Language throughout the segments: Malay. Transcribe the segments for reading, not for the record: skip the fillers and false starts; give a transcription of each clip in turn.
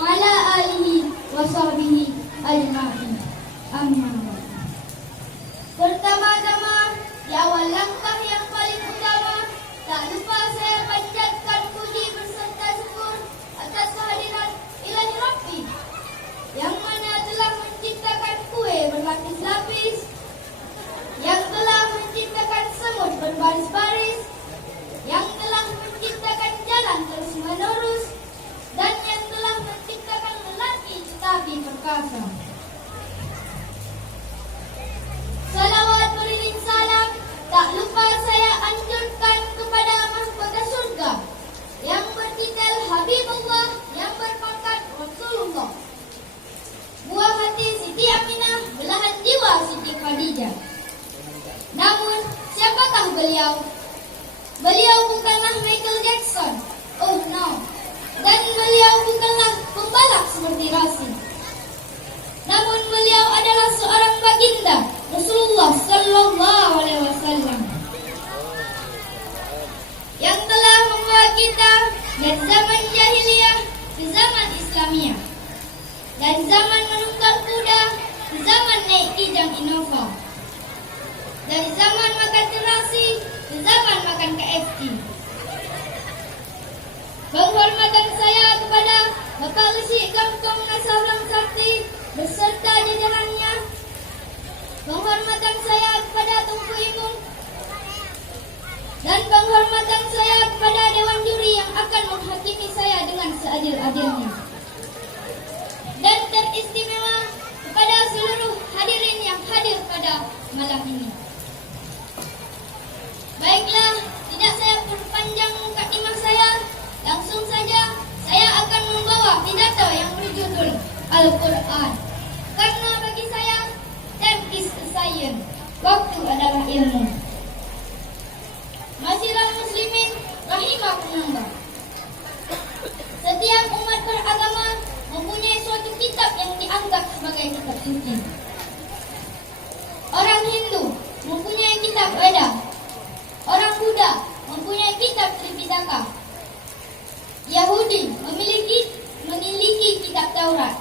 ala alihi wa sahbihi ajma'in. Amin. Pertama-tama, di awal langkah yang paling utama, tak lupa saya panjatkan puji berserta syukur atas kehadiran Ilahi Rabbi yang mana telah menciptakan kue berlapis-lapis, yang telah menciptakan semut berbaris-baris, yang telah menciptakan jalan terus-menerus, dan yang telah menciptakan lelaki tetapi perkasa. Salawat beriring salam, tak lupa saya anjurkan kepada mahkota surga yang bertitel Habibullah, yang berpangkat Rasulullah, buah hati Siti Aminah, belahan jiwa Siti Khadijah. Namun, siapakah beliau? Beliau bukanlah Michael Jackson, oh no, dan beliau bukanlah pembalap seperti Rossi. Namun beliau adalah seorang baginda Rasulullah Sallallahu Alaihi Wasallam yang telah membawa kita dari zaman jahiliyah ke zaman Islamiyah, dari zaman menunggang kuda ke zaman naik kijang Innova, dari zaman makan terasi ke zaman makan KFC. Penghormatan saya kepada Bapak Usik Kampung Nasablang Sakti beserta jajarannya. Penghormatan saya kepada Tunku Imung. Dan penghormatan saya kepada Dewan Juri yang akan menghakimi saya dengan seadil-adilnya. Dan teristimewa kepada seluruh hadirin yang hadir pada malam ini. Baiklah, tidak saya perpanjang mukadimah saya. Langsung saja saya akan membawa pidato yang berjudul Al-Quran. Karena bagi saya, time is a science. Waktu adalah ilmu. Masyiral muslimin rahimakumullah. Setiap umat beragama mempunyai suatu kitab yang dianggap sebagai kitab suci. Orang Hindu mempunyai kitab Veda. Orang Buddha mempunyai kitab Tripitaka. Yahudi memiliki kitab Taurat.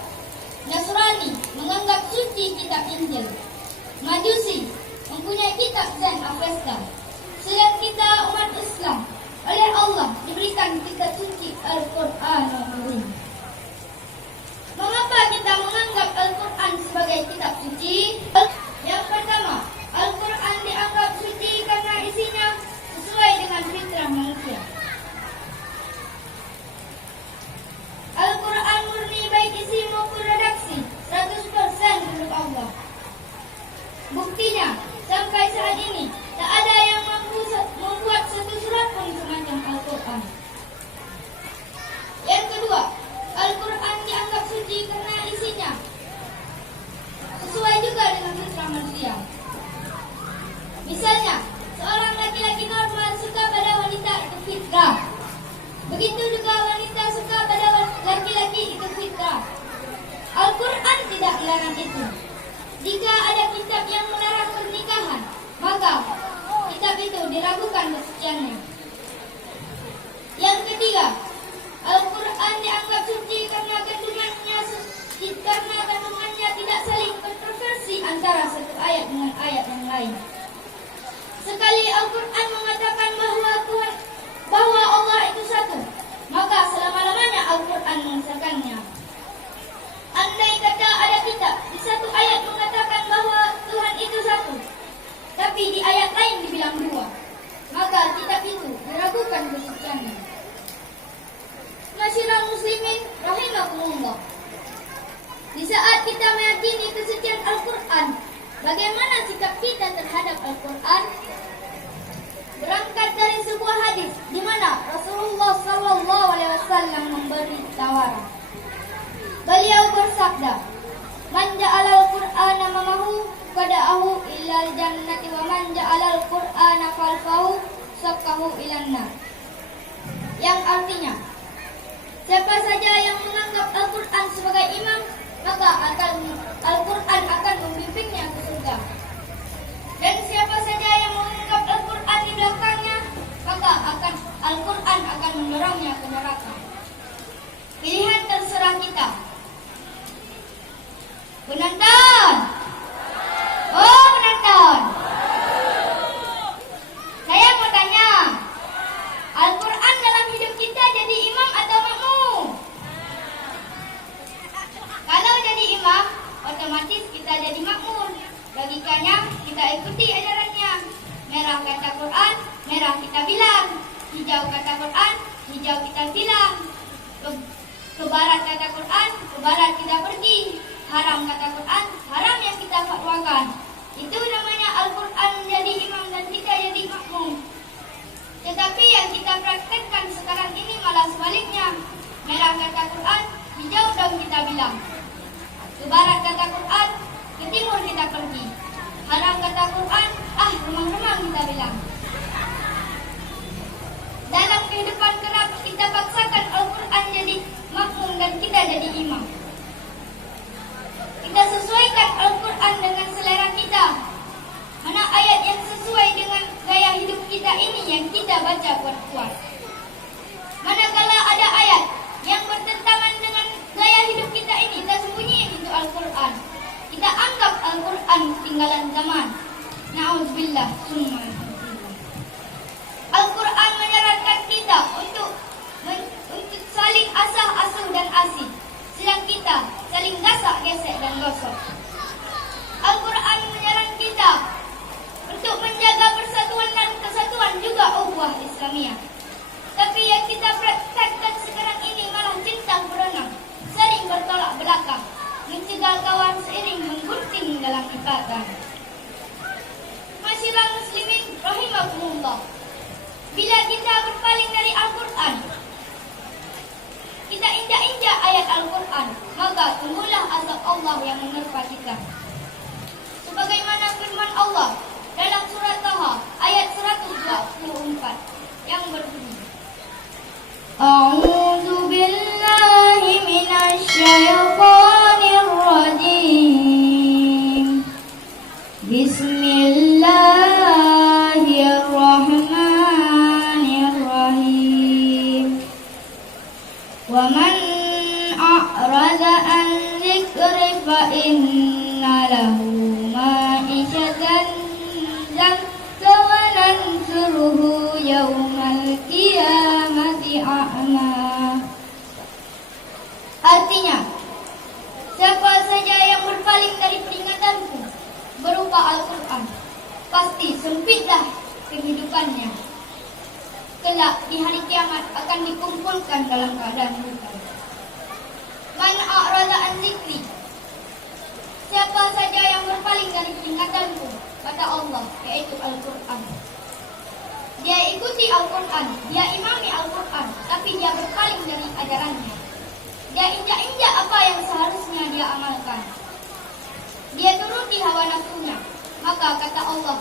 Nasrani menganggap suci kitab Injil. Majusi mempunyai kitab Zen Avesta. Sedang kita umat Islam oleh Allah diberikan kitab suci Al-Quran. Mengapa kita menganggap Al-Quran sebagai kitab suci? Yang pertama, Al-Quran dianggap suci karena isinya sesuai dengan fitrah manusia. Al-Quran murni baik isi maupun redaksi 100% huruf Allah. Buktinya, sampai saat ini tak ada yang mampu membuat satu surat pun semacam Al-Quran. Yang kedua, Al-Quran dianggap suci karena isinya sesuai juga dengan fitrah manusia. Misalnya, seorang laki-laki normal suka pada wanita itu fitrah. Begitu juga wanita suka pada laki-laki itu fitrah. Al-Quran tidak melarang itu. Jika ada kitab yang melarang pernikahan, maka kitab itu diragukan kesuciannya. Yang ketiga, Al-Quran dianggap suci karena kandungannya tidak saling kontroversi antara satu ayat dengan ayat yang lain. Sekali Al-Quran mengatakan bahwa Allah itu satu, maka selama-lamanya Al-Quran mengesahkannya. Andai kata ada kitab di satu ayat mengatakan bahwa Tuhan itu satu, tapi di ayat lain dibilang dua, maka kitab itu diragukan kesuciannya. Masyiral muslimin rahimakumullah. Di saat kita meyakini kesucian Al-Quran, bagaimana sikap kita terhadap Al-Quran? Berangkat dari sebuah hadis di mana Rasulullah Sallallahu Alaihi Wasallam memberi tawaran. Beliau bersabda, "Man ja'alal Qur'ana mamahu qada'ahu ilal jannati wa man ja'alal Qur'ana khalfahu saqahu ilan nar." Yang artinya, siapa saja yang menganggap Al-Quran sebagai imam, maka Al-Quran akan membimbingnya ke surga. Dan siapa saja yang menganggap Al-Quran di belakangnya, maka Al-Quran akan mendorongnya ke neraka. Pilihan terserah kita. Merah kita bilang. Hijau kata Quran, hijau kita bilang. Ke barat kata Quran, ke barat kita pergi. Haram kata Quran, haram yang kita fatwakan. Itu namanya Al-Quran menjadi imam dan kita jadi makmum. Tetapi yang kita praktekkan sekarang ini malah sebaliknya. Merah kata Quran, hijau daun kita bilang. Ke barat kata Quran, ke timur kita pergi. Haram kata Quran, remang-remang kita bilang. Dalam kehidupan kerap kita paksakan Al-Quran jadi makmum dan kita jadi imam. Kita sesuaikan Al-Quran dengan selera kita. Mana ayat yang sesuai dengan gaya hidup kita ini yang kita baca kuat-kuat. Manakala ada ayat yang bertentangan dengan gaya hidup kita ini, kita sembunyiin itu Al-Quran. Kita anggap Al-Quran ketinggalan zaman. Na'udzubillah. Al-Quran menyarankan kita untuk saling asah-asuh dan asih. Sedang kita saling gasak-gesek dan gosok. Al-Quran menyarankan kita untuk menjaga persatuan dan kesatuan juga ukhuwah Islamiyah. Tapi yang kita praktekkan sekarang ini malah cinta berenang, saling bertolak belakang, mencegah kawan seiring menggunting dalam ikatan. Masyiral muslimin rahimakumullah. Bila kita berpaling dari Al-Quran, kita injak-injak ayat Al-Quran, maka tunggulah azab Allah yang menerpa kita. Sebagaimana firman Allah dalam surat Taha ayat 124 yang berbunyi, A'udzu billahi minasy syaithanir rajim. Bismillahirrahmanirrahim. Wa man a'rada an dzikri fa inna lahu ma'isyatan dzakka wa nansuruhu yaumal qiyamati a'ma. Artinya, siapa saja yang berpaling dari peringatanku berupa Al-Quran, pasti sempitlah kehidupannya. Kelak di hari kiamat akan dikumpulkan dalam keadaan buta. Man a'rada an dzikri, siapa saja yang berpaling dari peringatanku, kata Allah, yaitu Al-Quran. Dia ikuti Al-Quran, dia imami Al-Quran, tapi dia berpaling dari ajarannya. Dia injak-injak apa yang seharusnya dia amalkan. Dia turuti hawa nafsunya, maka kata Allah,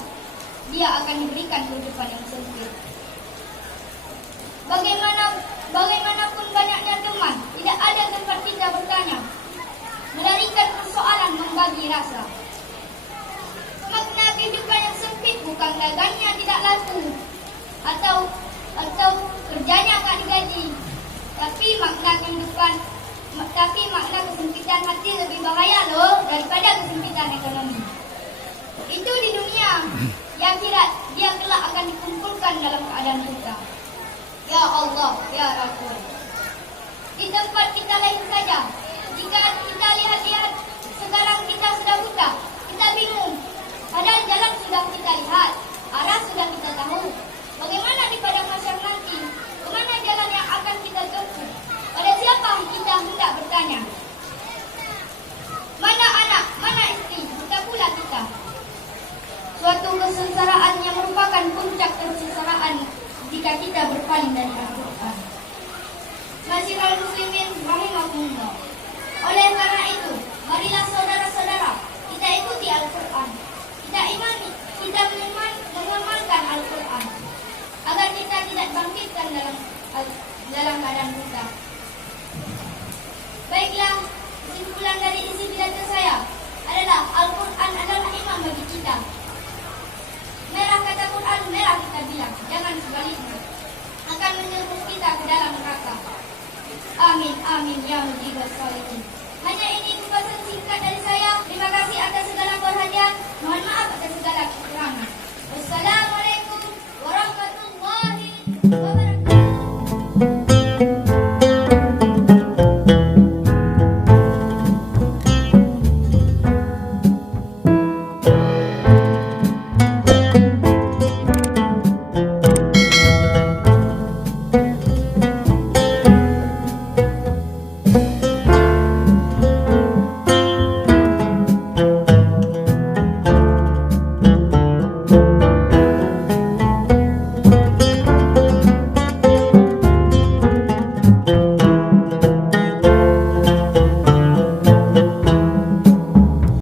dia akan diberikan kehidupan yang sempit. Bagaimanapun banyaknya teman, tidak ada tempat kita bertanya, melarikan persoalan membagi rasa. Makna kehidupan yang sempit bukan dagangnya tidak laku atau kerjanya tak digaji, tapi makna kesempitan hati lebih bahaya loh daripada kesempitan ekonomi. Itu di dunia. Di akhirat dia kelak akan dikumpulkan dalam keadaan buta. Ya Allah, ya Rabbul. Di tempat kita lain saja. Jika kita lihat-lihat sekarang kita sudah buta, kita bingung. Padahal jalan sudah kita lihat, arah sudah kita tahu. Bagaimana di padang mahsyar nanti? Kemana jalan yang akan kita tempuh? Pada siapa kita hendak bertanya? Mana anak, mana istri, buta pula kita. Suatu kesengsaraan yang merupakan puncak kesengsaraan jika kita berpaling dari Al-Quran. Masyiral muslimin rahimakumullah. Oleh karena itu, marilah saudara-saudara kita ikuti Al-Quran. Kita imani, kita mengamalkan Al-Quran agar kita tidak bangkitkan dalam keadaan buta. Baiklah, kesimpulan dari isi pidato saya adalah Al-Quran adalah imam bagi kita. Merah kata Quran, merah kita bilang, jangan sebaliknya. Akan menjerumus kita ke dalam neraka. Amin, amin, ya mujibas sholihin.